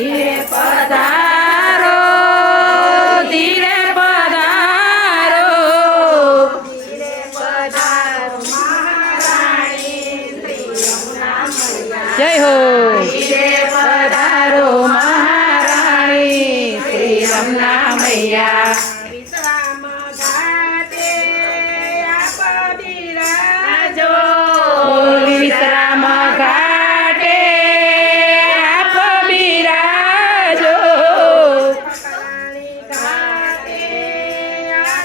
ધીરે પધારો ધીરે પધારો ધીરે પધારો મહારાણી જય હો ધીરે પધારો મહારાણી શ્રી રમના મૈયા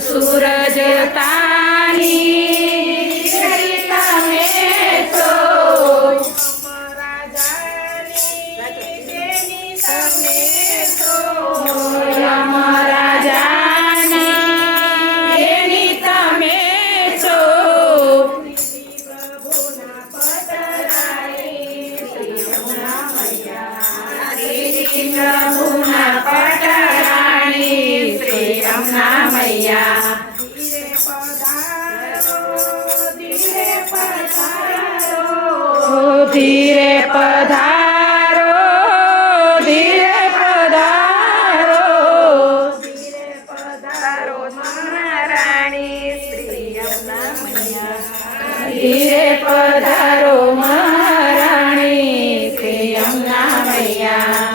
સૂરજ તારી. ધીરે પધારો ધીરે પધારો. ધીરે પધારો મહારાણી શ્રી ધીરે પધારો મહારાણી શ્રી અમના મૈયા.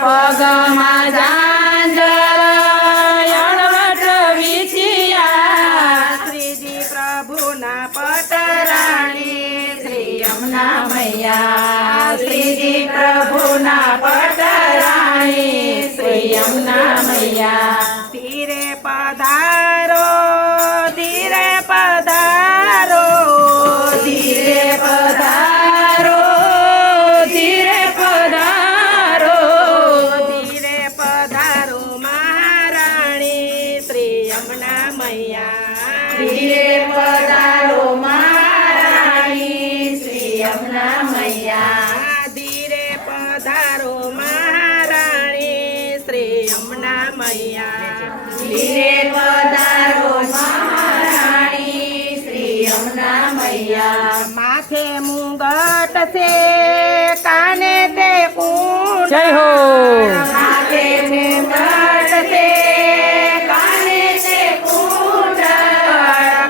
પગમાં જાંજર અણવટ વિછિયા શ્રીજી પ્રભુના પતરાણી શ્રી યમુના મૈયા શ્રીજી પ્રભુના પતરાણી શ્રી યમુના મૈયા. પધારો, ધીરે પધારો ધીરે પધારો ધીરે પધારો ધીરે પધારો, મહારાણી શ્રી યમુના મૈયા. ધીરે પધારો, મહારાણી શ્રી યમુના મૈયા. કૈયા માથે મુંગટ છે કાને તે કુંડ જય હો. માથે મુંગટ છે કાને તે કુંડ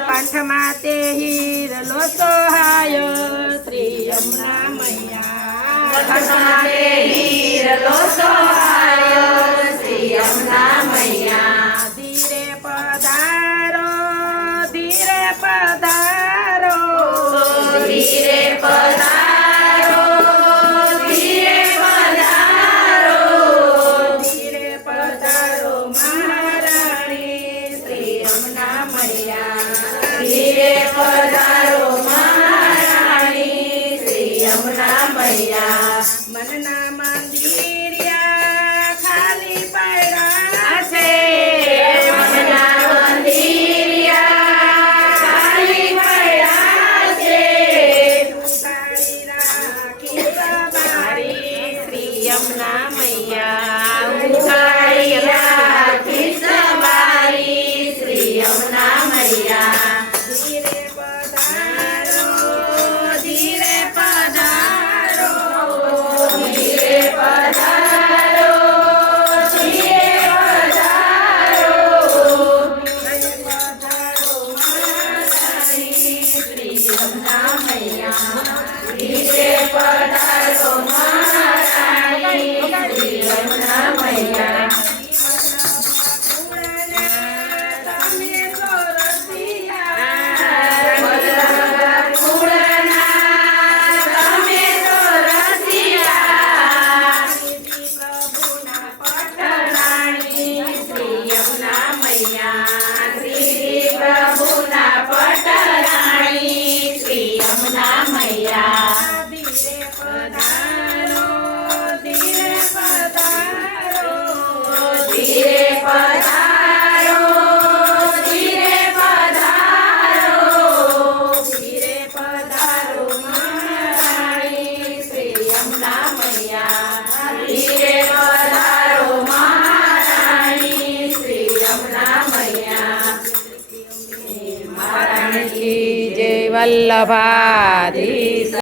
કંઠમાં હીર લો સોહાયો શ્રી યમુના મૈયા. કંઠમાં તે હીર લો સોહાયો વલ્લભાધી